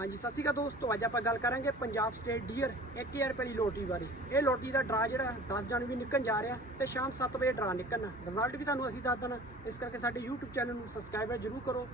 ਹਾਂਜੀ, ਸਤਿ ਸ਼੍ਰੀ ਅਕਾਲ ਦੋਸਤੋ। ਅੱਜ ਆਪਾਂ ਗੱਲ ਕਰਾਂਗੇ ਪੰਜਾਬ ਸਟੇਟ ਡੀਅਰ 1000 ਰੁਪਏ ਦੀ ਲੋਟਰੀ ਬਾਰੇ। ਇਹ ਲੋਟਰੀ ਦਾ ਡਰਾ ਜਿਹੜਾ 10 ਜਨਵਰੀ ਨਿਕਲਣ ਜਾ ਰਿਹਾ ਤੇ ਸ਼ਾਮ 7 ਵਜੇ ਡਰਾ ਨਿਕਲਣਾ। ਰਿਜ਼ਲਟ ਵੀ ਤੁਹਾਨੂੰ ਅਸੀਂ ਦੱਸ ਦੇਣਾ। ਇਸ ਕਰਕੇ ਸਾਡੇ YouTube ਚੈਨਲ ਨੂੰ ਸਬਸਕ੍ਰਾਈਬ ਜਰੂਰ ਕਰੋ।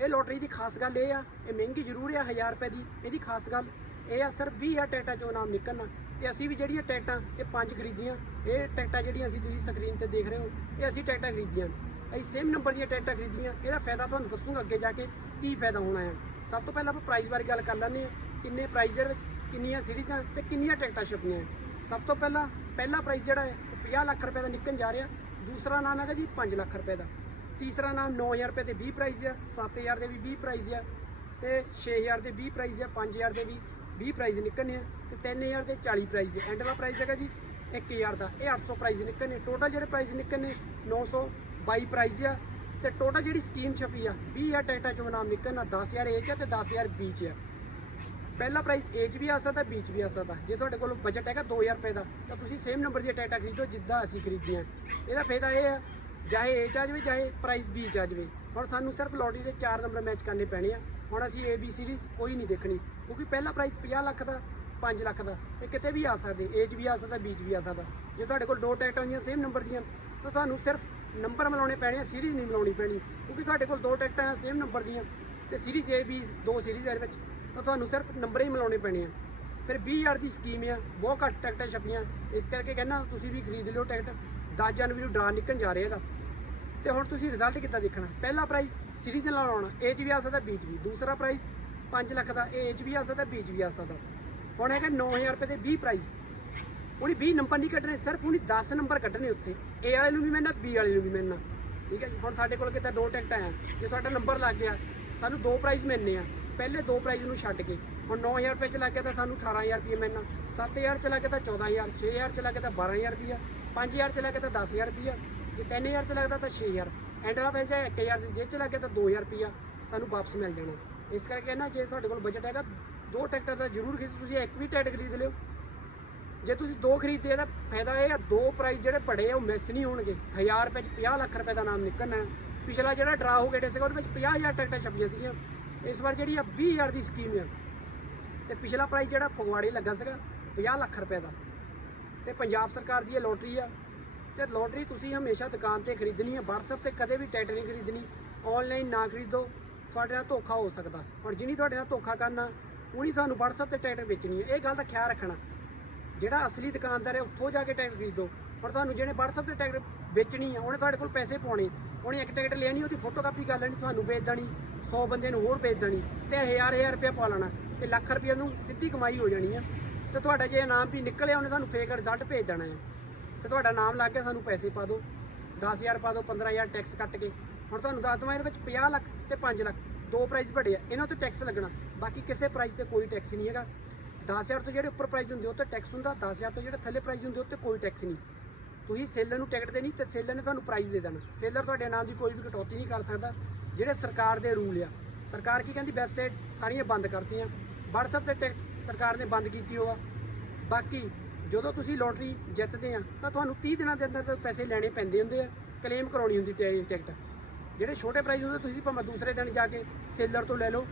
ਇਹ ਲੋਟਰੀ ਦੀ ਖਾਸ ਗੱਲ ਇਹ ਆ, ਇਹ ਮਹਿੰਗੀ ਜ਼ਰੂਰ ਆ 1000 ਰੁਪਏ ਦੀ। ਇਹਦੀ ਖਾਸ ਗੱਲ ਇਹ ਆ, ਸਿਰਫ 20000 ਟਿਕਟਾਂ ਚੋਂ ਨਾਮ ਨਿਕਲਣਾ। ਤੇ ਅਸੀਂ ਵੀ ਜਿਹੜੀਆਂ ਟਿਕਟਾਂ, ਇਹ ਪੰਜ ਖਰੀਦੀਆਂ। ਇਹ ਟਿਕਟਾਂ ਜਿਹੜੀਆਂ ਅਸੀਂ ਤੁਸੀਂ ਸਕਰੀਨ ਤੇ ਦੇਖ ਰਹੇ ਹੋ, ਇਹ ਅਸੀਂ ਟਿਕਟਾਂ ਖਰੀਦੀਆਂ। ਅਸੀਂ ਸੇਮ ਨੰਬਰ ਦੀਆਂ ਟਿਕਟਾਂ ਖਰੀਦੀਆਂ। ਇਹਦਾ ਫਾਇਦਾ ਤੁਹਾਨੂੰ ਦੱਸੂਗਾ ਅੱਗੇ ਜਾ ਕੇ ਕੀ ਫਾਇਦਾ ਹੋਣਾ ਹੈ ਸਭ ਤੋਂ ਪਹਿਲਾਂ ਆਪਾਂ ਪ੍ਰਾਈਸ ਬਾਰੇ ਗੱਲ ਕਰ ਲੈਂਦੇ ਹਾਂ, ਕਿੰਨੇ ਪ੍ਰਾਈਜ਼ ਦੇ ਵਿੱਚ ਕਿੰਨੀਆਂ ਸੀਰੀਜ਼ਾਂ ਤੇ ਕਿੰਨੀਆਂ ਟਿਕਟਾਂ ਛਪੀਆਂ ਸਭ ਤੋਂ ਪਹਿਲਾਂ ਪਹਿਲਾ ਪ੍ਰਾਈਜ਼ ਜਿਹੜਾ ਹੈ, ਉਹ 50 ਲੱਖ ਰੁਪਏ ਦਾ ਨਿਕਲਣ ਜਾ ਰਿਹਾ, ਦੂਸਰਾ ਨਾਮ ਹੈਗਾ ਜੀ 5 ਲੱਖ ਰੁਪਏ ਦਾ, ਤੀਸਰਾ ਨਾਮ 9000 ਰੁਪਏ ਤੇ 20 ਪ੍ਰਾਈਜ਼ ਆ 7000 ਦੇ ਵੀ 20 ਪ੍ਰਾਈਜ਼ ਆ, ਤੇ 6000 ਦੇ 20 ਪ੍ਰਾਈਜ਼ ਆ 5000 ਦੇ ਵੀ 20 ਪ੍ਰਾਈਜ਼ ਨਿਕਲਣੇ ਆ, ਤੇ 3000 ਦੇ 40 ਪ੍ਰਾਈਜ਼ ਆ। ਐਂਡ ਵਾਲਾ ਪ੍ਰਾਈਜ਼ ਹੈਗਾ ਜੀ 1000 ਦਾ, ਇਹ 800 ਪ੍ਰਾਈਜ਼ ਨਿਕਲਣੇ ਟੋਟਲ ਜਿਹੜੇ ਪ੍ਰਾਈਜ਼ ਨਿਕਲਣੇ 922 ਪ੍ਰਾਈਜ਼ ਆ ਤੇ ਟੋਟਲ ਜਿਹੜੀ ਸਕੀਮ ਛਪੀ ਆ 20000 ਟਿਕਟਾਂ ਚੋਂ ਨਾਮ ਨਿਕਲਣਾ 10000 ਏ ਚ ਆ ਤੇ 10000 ਬੀ ਚ ਆ। ਪਹਿਲਾ ਪ੍ਰਾਈਸ ਏ ਚ ਵੀ ਆ ਸਕਦਾ ਬੀ ਚ ਵੀ ਆ ਸਕਦਾ। ਜੇ ਤੁਹਾਡੇ ਕੋਲ ਬਜਟ ਹੈਗਾ 2000 ਰੁਪਏ ਦਾ, ਤਾਂ ਤੁਸੀਂ ਸੇਮ ਨੰਬਰ ਦੀਆਂ ਟਿਕਟਾਂ ਖਰੀਦੋ ਜਿੱਦਾਂ ਅਸੀਂ ਖਰੀਦੀਆਂ। ਇਹਦਾ ਫਾਇਦਾ ਇਹ ਆ, ਚਾਹੇ ਏ ਚ ਆ ਜਾਵੇ, ਚਾਹੇ ਪ੍ਰਾਈਸ ਬੀ ਚ ਆ ਜਾਵੇ। ਹੁਣ ਸਾਨੂੰ ਸਿਰਫ ਲੋਟਰੀ ਦੇ 4 ਨੰਬਰ ਮੈਚ ਕਰਨੇ ਪੈਣੇ ਆ। ਹੁਣ ਅਸੀਂ ਏ ਬੀ ਸੀਰੀਜ਼ ਕੋਈ ਨਹੀਂ ਦੇਖਣੀ, ਕਿਉਂਕਿ ਪਹਿਲਾ ਪ੍ਰਾਈਸ 50 ਲੱਖ ਦਾ 5 ਲੱਖ ਦਾ, ਇਹ ਕਿਤੇ ਵੀ ਆ ਸਕਦੇ। ਏ ਚ ਵੀ ਆ ਸਕਦਾ ਬੀ ਚ ਵੀ ਆ ਸਕਦਾ। ਜੇ ਤੁਹਾਡੇ ਕੋਲ ਦੋ ਟਿਕਟਾਂ ਹੋਈਆਂ ਸੇਮ ਨੰਬਰ ਦੀਆਂ, ਤਾਂ ਤੁਹਾਨੂੰ ਸਿਰਫ ਨੰਬਰ ਮਿਲਾਉਣੇ ਪੈਣੇ ਆ ਸੀਰੀਜ਼ ਨਹੀਂ ਮਿਲਾਉਣੀ ਪੈਣੀ, ਕਿਉਂਕਿ ਤੁਹਾਡੇ ਕੋਲ ਦੋ ਟਿਕਟਾਂ ਆ ਸੇਮ ਨੰਬਰ ਦੀਆਂ। ਤੇ ਸੀਰੀਜ਼ ਏ ਬੀ ਦੋ ਸੀਰੀਜ਼ ਦੇ ਵਿੱਚ, ਤਾਂ ਤੁਹਾਨੂੰ ਸਿਰਫ ਨੰਬਰ ਹੀ ਮਿਲਾਉਣੇ ਪੈਣੇ ਆ। ਫਿਰ 20000 ਦੀ ਸਕੀਮ ਆ, ਬਹੁਤ ਘੱਟ ਟਿਕਟਾਂ ਛਪੀਆਂ। ਇਸ ਕਰਕੇ ਕਹਿੰਦਾ ਤੁਸੀਂ ਵੀ ਖਰੀਦ ਲਿਓ ਟਿਕਟ 10 ਜਨਵਰੀ ਨੂੰ ਡਰਾ ਨਿਕਲਣ ਜਾ ਰਿਹਾ ਇਹਦਾ। ਤੇ ਹੁਣ ਤੁਸੀਂ ਰਿਜ਼ਲਟ ਕਿੱਦਾਂ ਦੇਖਣਾ? ਪਹਿਲਾ ਪ੍ਰਾਈਜ਼ ਸੀਰੀਜ਼ ਨਾਲ ਆਉਣਾ ਏ 'ਚ ਵੀ ਆ ਸਕਦਾ ਬੀ 'ਚ ਵੀ। ਦੂਸਰਾ ਪ੍ਰਾਈਜ਼ 5 ਲੱਖ ਦਾ ਏ 'ਚ ਵੀ ਆ ਸਕਦਾ ਬੀ 'ਚ ਵੀ ਆ ਸਕਦਾ। ਹੁਣ ਹੈਗਾ 9000 ਰੁਪਏ ਦੇ 20 ਪ੍ਰਾਈਜ਼ ਉਹਨੇ 20 ਨੰਬਰ ਨਹੀਂ ਕੱਢਣੇ, ਸਿਰਫ ਉਹਨੇ 10 ਨੰਬਰ ਕੱਢਣੇ ਉੱਥੇ। ਏ ਵਾਲੇ ਨੂੰ ਵੀ ਮਿਲਣਾ ਬੀ ਵਾਲੇ ਨੂੰ ਵੀ ਮਿਲਣਾ। ਠੀਕ ਹੈ ਜੀ? ਹੁਣ ਸਾਡੇ ਕੋਲ ਕਿਤੇ ਦੋ ਟਿਕਟਾਂ ਆ। ਜੇ ਸਾਡਾ ਨੰਬਰ ਲੱਗ ਗਿਆ, ਸਾਨੂੰ ਦੋ ਪ੍ਰਾਈਜ਼ ਮਿਲਨੇ ਆ। ਪਹਿਲੇ ਦੋ ਪ੍ਰਾਈਜ਼ ਨੂੰ ਛੱਡ ਕੇ। ਹੁਣ 9000 ਰੁਪਏ ਚ ਲੱਗ ਗਿਆ ਤਾਂ ਤੁਹਾਨੂੰ 18000 ਰੁਪਏ ਮਿਲਣਾ। 7000 ਚ ਲੱਗ ਗਿਆ ਤਾਂ 14000 6000 ਚ ਲੱਗ ਗਿਆ ਤਾਂ 12000 ਰੁਪਏ। 5000 ਚ ਲੱਗ ਗਿਆ ਤਾਂ 10000 ਰੁਪਏ। ਜੇ 3000 ਚ ਲੱਗਦਾ ਤਾਂ 6000 ਐਂਡ ਵਾਲਾ ਪੈਸਾ 1000 ਦੇ ਜੇ ਚ ਲੱਗ ਗਿਆ ਤਾਂ 2000 ਰੁਪਏ। ਸਾਨੂੰ ਵਾਪਸ ਮਿਲ ਜਾਣਾ। ਇਸ ਕਰਕੇ ਨਾ, ਜੇ ਤੁਹਾਡੇ ਕੋਲ ਬਜਟ ਹੈਗਾ, ਦੋ ਟਰੈਕਟਰ ਦਾ ਜ਼ਰੂਰ ਖਰੀਦ ਤੁਸੀਂ ਇੱਕ ਵੀ ਟਿਕਟ ਖਰੀਦ ਲਿਓ। ਜੇ ਤੁਸੀਂ ਦੋ ਖਰੀਦਦੇ ਆ ਤਾਂ ਫਾਇਦਾ ਇਹ ਆ, ਦੋ ਪ੍ਰਾਈਸ ਜਿਹੜੇ ਪੜੇ ਆ, ਉਹ ਮਿਸ ਨਹੀਂ ਹੋਣਗੇ। 1000 ਰੁਪਏ ਚ 50 ਲੱਖ ਰੁਪਏ ਦਾ ਨਾਮ ਨਿਕਲਣਾ ਪਿਛਲਾ ਜਿਹੜਾ ਡਰਾ ਹੋ ਗਿਆ ਸੀਗਾ ਉਹਦੇ ਵਿੱਚ 50000 ਟਿਕਟਾਂ ਛਪੀਆਂ ਸੀਗੀਆਂ। ਇਸ ਵਾਰ ਜਿਹੜੀ ਆ 20000 ਦੀ ਸਕੀਮ ਆ। ਤੇ ਪਿਛਲਾ ਪ੍ਰਾਈਸ ਜਿਹੜਾ ਫਗਵਾੜੇ ਲੱਗਾ ਸੀਗਾ 50 ਲੱਖ ਰੁਪਏ ਦਾ। ਤੇ ਪੰਜਾਬ ਸਰਕਾਰ ਦੀ ਇਹ ਲੋਟਰੀ ਆ। ਤੇ ਲੋਟਰੀ ਤੁਸੀਂ ਹਮੇਸ਼ਾ ਦੁਕਾਨ ਤੇ ਖਰੀਦਣੀ ਹੈ WhatsApp ਤੇ ਕਦੇ ਵੀ ਟਿਕਟ ਨਹੀਂ ਖਰੀਦਣੀ। ਆਨਲਾਈਨ ਨਾ ਖਰੀਦੋ, ਤੁਹਾਡੇ ਨਾਲ ਧੋਖਾ ਹੋ ਸਕਦਾ। ਹੁਣ ਜਿਹਨੀ ਤੁਹਾਡੇ ਨਾਲ ਧੋਖਾ ਕਰਨਾ ਉਹਨੀ ਤੁਹਾਨੂੰ WhatsApp ਤੇ ਟਿਕਟ ਵੇਚਣੀ ਹੈ ਇਹ ਗੱਲ ਦਾ ਖਿਆਲ ਰੱਖਣਾ। ਜਿਹੜਾ ਅਸਲੀ ਦੁਕਾਨਦਾਰ ਹੈ, ਉੱਥੋਂ ਜਾ ਕੇ ਟਿਕਟ ਖਰੀਦੋ। ਹੁਣ ਤੁਹਾਨੂੰ ਜਿਹਨੇ WhatsApp ਤੇ ਟਿਕਟ ਵੇਚਣੀ ਆ, ਉਹਨੇ ਤੁਹਾਡੇ ਕੋਲ ਪੈਸੇ ਪਾਉਣੇ। ਉਹਨੇ ਇੱਕ ਟਿਕਟ ਲੈਣੀ, ਉਹਦੀ ਫੋਟੋ ਕਾਪੀ ਕਰ ਲੈਣੀ, ਤੁਹਾਨੂੰ ਵੇਚ ਦੇਣੀ। 100 ਬੰਦੇ ਨੂੰ ਹੋਰ ਵੇਚ ਦੇਣੀ ਤੇ ਹਜ਼ਾਰ ਹਜ਼ਾਰ ਰੁਪਏ ਪਾ ਲੈਣਾ ਤੇ ਲੱਖ ਰੁਪਏ ਨੂੰ ਸਿੱਧੀ ਕਮਾਈ ਹੋ ਜਾਣੀ ਆ। ਤੇ ਤੁਹਾਡਾ ਜੇ ਇਨਾਮ ਵੀ ਨਿਕਲਿਆ, ਉਹਨੇ ਤੁਹਾਨੂੰ ਫੇਕ ਰਿਜ਼ਲਟ ਭੇਜ ਦੇਣਾ ਹੈ ਤੇ ਤੁਹਾਡਾ ਨਾਮ ਲੱਗ ਗਿਆ, ਸਾਨੂੰ ਪੈਸੇ ਪਾ ਦਿਓ। 10000 ਪਾ ਦਿਓ 15000 ਟੈਕਸ ਕੱਟ ਕੇ। ਹੁਣ ਤੁਹਾਨੂੰ ਦੱਸ ਦਵਾਂ, ਇਹਦੇ ਵਿੱਚ 50 ਲੱਖ ਤੇ 5 ਲੱਖ, ਦੋ ਪ੍ਰਾਈਜ਼ ਬੜੇ ਆ। ਇਹਨਾਂ 'ਤੇ ਟੈਕਸ ਲੱਗਣਾ, ਬਾਕੀ ਕਿਸੇ ਪ੍ਰਾਈਜ਼ ਤੇ ਕੋਈ ਟੈਕਸ ਨਹੀਂ ਹੈਗਾ। 10000 ਤੋਂ ਜਿਹੜੇ ਉੱਪਰ ਪ੍ਰਾਈਜ਼ ਹੁੰਦੇ ਉਹ ਤੇ ਟੈਕਸ ਹੁੰਦਾ 10000 ਤੋਂ ਜਿਹੜੇ ਥੱਲੇ ਪ੍ਰਾਈਜ਼ ਹੁੰਦੇ ਉਹ ਤੇ ਕੋਈ ਟੈਕਸ ਨਹੀਂ। ਤੁਸੀਂ ਸੇਲਰ ਨੂੰ ਟਿਕਟ ਦੇਣੀ ਤੇ ਸੇਲਰ ਨੇ ਤੁਹਾਨੂੰ ਪ੍ਰਾਈਜ਼ ਦੇ ਦੇਣਾ। ਸੇਲਰ ਤੁਹਾਡੇ ਨਾਮ ਦੀ ਕੋਈ ਵੀ ਕਟੌਤੀ ਨਹੀਂ ਕਰ ਸਕਦਾ। ਜਿਹੜੇ ਸਰਕਾਰ ਦੇ ਰੂਲ ਆ। ਸਰਕਾਰ ਕੀ ਕਹਿੰਦੀ ਵੈਬਸਾਈਟ ਸਾਰੀਆਂ ਬੰਦ ਕਰਤੀਆਂ। WhatsApp ਤੇ ਟਿਕਟ ਸਰਕਾਰ ਨੇ ਬੰਦ ਕੀਤੀ ਹੋਆ। ਬਾਕੀ ਜਦੋਂ ਤੁਸੀਂ ਲੋਟਰੀ ਜਿੱਤਦੇ ਆ, ਤਾਂ ਤੁਹਾਨੂੰ 30 ਦਿਨਾਂ ਦੇ ਅੰਦਰ ਪੈਸੇ ਲੈਣੇ ਪੈਂਦੇ ਹੁੰਦੇ ਆ। ਕਲੇਮ ਕਰਾਉਣੀ ਹੁੰਦੀ ਟਿ- ਟਿਕਟ। ਜਿਹੜੇ ਛੋਟੇ ਪ੍ਰਾਈਜ਼ ਹੁੰਦੇ, ਤੁਸੀਂ ਭਾਵੇਂ ਦੂਸਰੇ ਦਿਨ ਜਾ ਕੇ ਸੇਲਰ ਤੋਂ ਲੈ ਲਓ।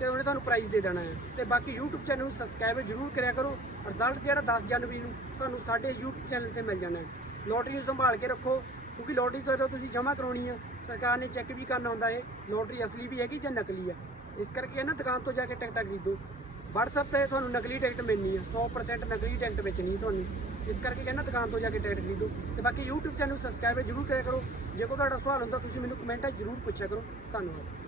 ਤੇ ਉਹਨੇ ਤੁਹਾਨੂੰ ਪ੍ਰਾਈਜ਼ ਦੇ ਦੇਣਾ ਹੈ। ਤੇ ਬਾਕੀ YouTube ਚੈਨਲ ਨੂੰ ਸਬਸਕ੍ਰਾਈਬ ਜ਼ਰੂਰ ਕਰਿਆ ਕਰੋ। ਰਿਜ਼ਲਟ ਜਿਹੜਾ 10 ਜਨਵਰੀ ਨੂੰ ਤੁਹਾਨੂੰ ਸਾਡੇ YouTube ਚੈਨਲ ਤੇ ਮਿਲ ਜਾਣਾ ਹੈ। ਲੋਟਰੀ ਨੂੰ ਸੰਭਾਲ ਕੇ ਰੱਖੋ, ਕਿਉਂਕਿ ਲੋਟਰੀ ਤੋਂ ਜਦੋਂ ਤੁਸੀਂ ਜਮ੍ਹਾਂ ਕਰਾਉਣੀ ਹੈ, ਸਰਕਾਰ ਨੇ ਚੈੱਕ ਵੀ ਕਰਨਾ ਹੁੰਦਾ ਹੈ ਲੋਟਰੀ ਅਸਲੀ ਵੀ ਹੈਗੀ ਜਾਂ ਨਕਲੀ ਹੈ। ਇਸ ਕਰਕੇ ਇਹਨਾਂ ਦੁਕਾਨ ਤੋਂ ਜਾ ਕੇ ਟਿਕਟਾਂ ਖਰੀਦੋ। WhatsApp ਤੇ ਤੁਹਾਨੂੰ ਨਕਲੀ ਟਿਕਟ ਮਿਲਣੀ ਹੈ 100% ਨਕਲੀ ਟਿਕਟ ਵੇਚਣੀ ਹੈ ਤੁਹਾਨੂੰ। ਇਸ ਕਰਕੇ ਕਹਿੰਦਾ ਦੁਕਾਨ ਤੋਂ ਜਾ ਕੇ ਟਿਕਟ ਖਰੀਦੋ। ਤੇ ਬਾਕੀ YouTube ਚੈਨਲ ਨੂੰ ਸਬਸਕ੍ਰਾਈਬ ਜ਼ਰੂਰ ਕਰਿਆ ਕਰੋ। ਜੇ ਕੋਈ ਤੁਹਾਡਾ ਸਵਾਲ ਹੁੰਦਾ, ਤੁਸੀਂ ਮੈਨੂੰ ਕਮੈਂਟਾਂ 'ਚ ਜ਼ਰੂਰ ਪੁੱਛਿਆ ਕਰੋ। ਧੰਨਵਾਦ।